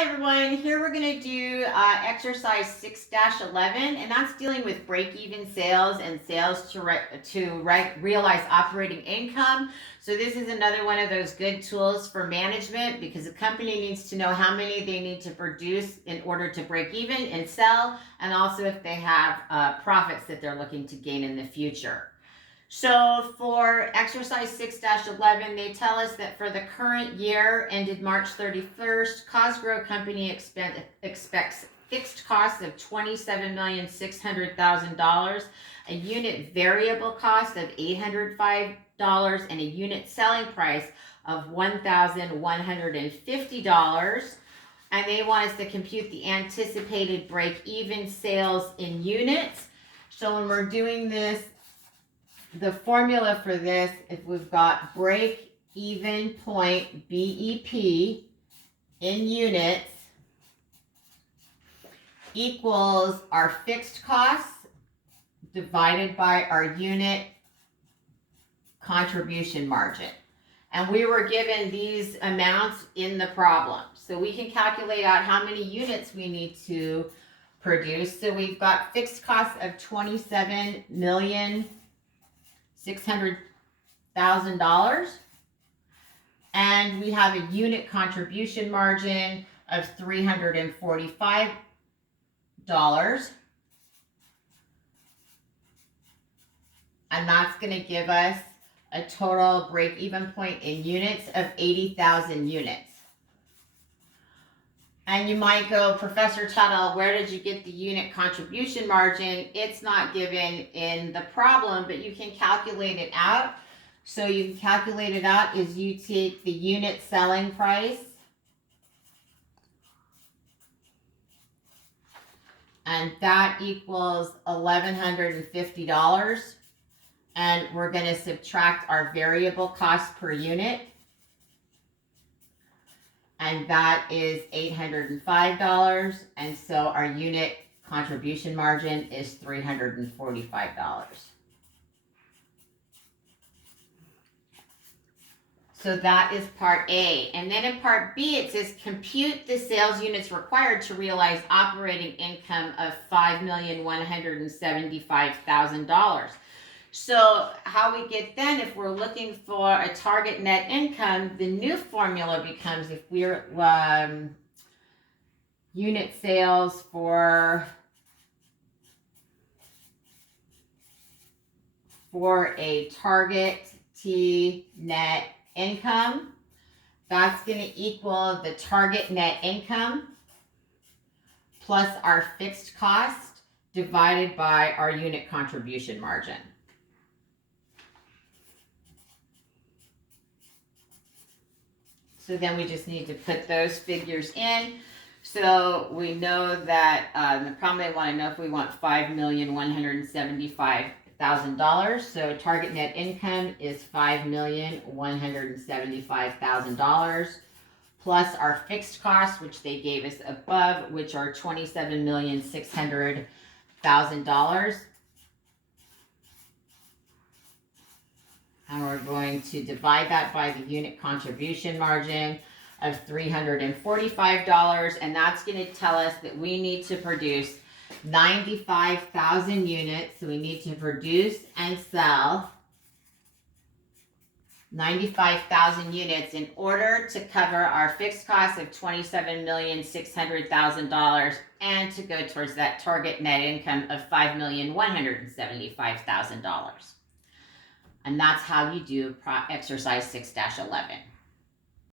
Hi everyone, here we're going to do exercise 6-11, and that's dealing with break-even sales and sales to realize operating income. So this is another one of those good tools for management because a company needs to know how many they need to produce in order to break even and sell, and also if they have profits that they're looking to gain in the future. So for exercise 6-11, they tell us that for the current year ended March 31st, Cosgrove Company expects fixed costs of $27,600,000, a unit variable cost of $805, and a unit selling price of $1,150. And they want us to compute the anticipated break-even sales in units. So when we're doing this, the formula for this, if we've got break even point BEP in units equals our fixed costs divided by our unit contribution margin. And we were given these amounts in the problem. So we can calculate out how many units we need to produce. So we've got fixed costs of $27,600,000, and we have a unit contribution margin of $345, and that's going to give us a total break-even point in units of 80,000 units. And you might go, Professor Tuttle, where did you get the unit contribution margin? It's not given in the problem, but you can calculate it out. So you can calculate it out is you take the unit selling price and that equals $1,150. And we're going to subtract our variable cost per unit. And that is $805, and so our unit contribution margin is $345. So that is part A. And then in part B, it says compute the sales units required to realize operating income of $5,175,000. So how we get then, if we're looking for a target net income, the new formula becomes if we're unit sales for a target T net income, that's going to equal the target net income plus our fixed cost divided by our unit contribution margin. So then we just need to put those figures in. So we know that the problem they want to know if we want $5,175,000. So target net income is $5,175,000 plus our fixed costs, which they gave us above, which are $27,600,000. And we're going to divide that by the unit contribution margin of $345. And that's going to tell us that we need to produce 95,000 units. So we need to produce and sell 95,000 units in order to cover our fixed cost of $27,600,000 and to go towards that target net income of $5,175,000. And that's how you do exercise 6-11.